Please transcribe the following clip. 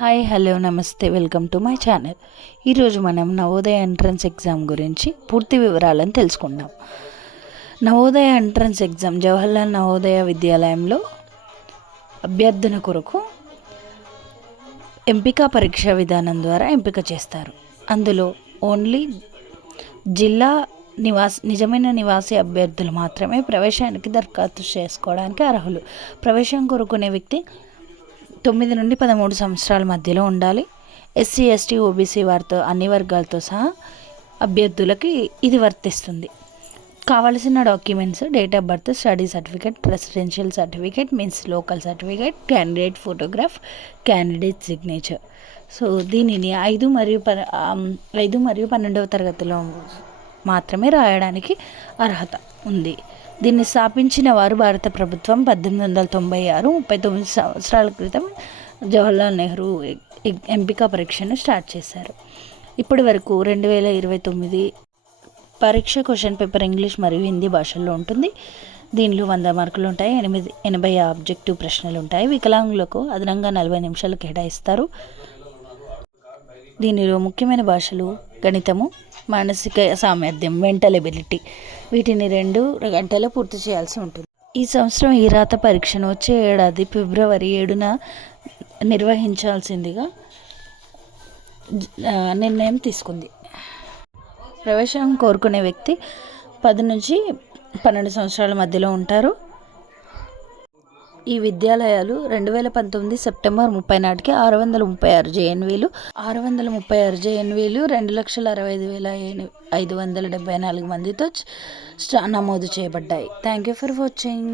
Hi hello నమస్తే welcome to my channel. ఈరోజు మనం నవోదయ ఎంట్రన్స్ ఎగ్జామ్ గురించి పూర్తి వివరాలను తెలుసుకుందాం. నవోదయ ఎంట్రన్స్ ఎగ్జామ్ జవహర్లాల్ నవోదయ విద్యాలయంలో అభ్యర్థుల కొరకు ఎంపిక పరీక్షా విధానం ద్వారా ఎంపిక చేస్తారు. అందులో ఓన్లీ జిల్లా నిజమైన నివాసి అభ్యర్థులు మాత్రమే ప్రవేశానికి దరఖాస్తు చేసుకోవడానికి అర్హులు. ప్రవేశం కోరుకునే వ్యక్తి 9 నుండి 13 సంవత్సరాల మధ్యలో ఉండాలి. ఎస్సీ ఎస్టీ ఓబీసీ వారితో అన్ని వర్గాలతో సహా అభ్యర్థులకి ఇది వర్తిస్తుంది. కావలసిన documents: date of birth, study certificate, residential certificate means local certificate, candidate photograph, candidate signature. So దీనిని 5 మరియు 12వ తరగతిలో మాత్రమే రాయడానికి అర్హత ఉంది. దీన్ని స్థాపించిన వారు భారత ప్రభుత్వం 1896 39 సంవత్సరాల క్రితం జవహర్లాల్ నెహ్రూ ఎంపిక పరీక్షను స్టార్ట్ చేశారు. ఇప్పటి వరకు 2029 పరీక్ష క్వశ్చన్ పేపర్ ఇంగ్లీష్ మరియు హిందీ భాషల్లో ఉంటుంది. దీనిలో 100 మార్కులు ఉంటాయి. 80 ఆబ్జెక్టివ్ ప్రశ్నలు ఉంటాయి. వికలాంగులకు అదనంగా 40 నిమిషాలు కేటాయిస్తారు. దీనిలో ముఖ్యమైన భాషలు గణితము, మానసిక సామర్థ్యం, మెంటల్ ఎబిలిటీ. వీటిని 2 గంటల్లో పూర్తి చేయాల్సి ఉంటుంది. ఈ సంవత్సరం ఈ రాత పరీక్షను వచ్చే ఏడాది ఫిబ్రవరి 7న నిర్వహించాల్సిందిగా నిర్ణయం తీసుకుంది. ప్రవేశం కోరుకునే వ్యక్తి 10 నుంచి 12 సంవత్సరాల మధ్యలో ఉంటారు. ఈ విద్యాలయాలు 2019 సెప్టెంబర్ 30 నాటికి 636 జేఎన్వీలు 2,65,574 మందితో నమోదు చేయబడ్డాయి. Thank you for watching.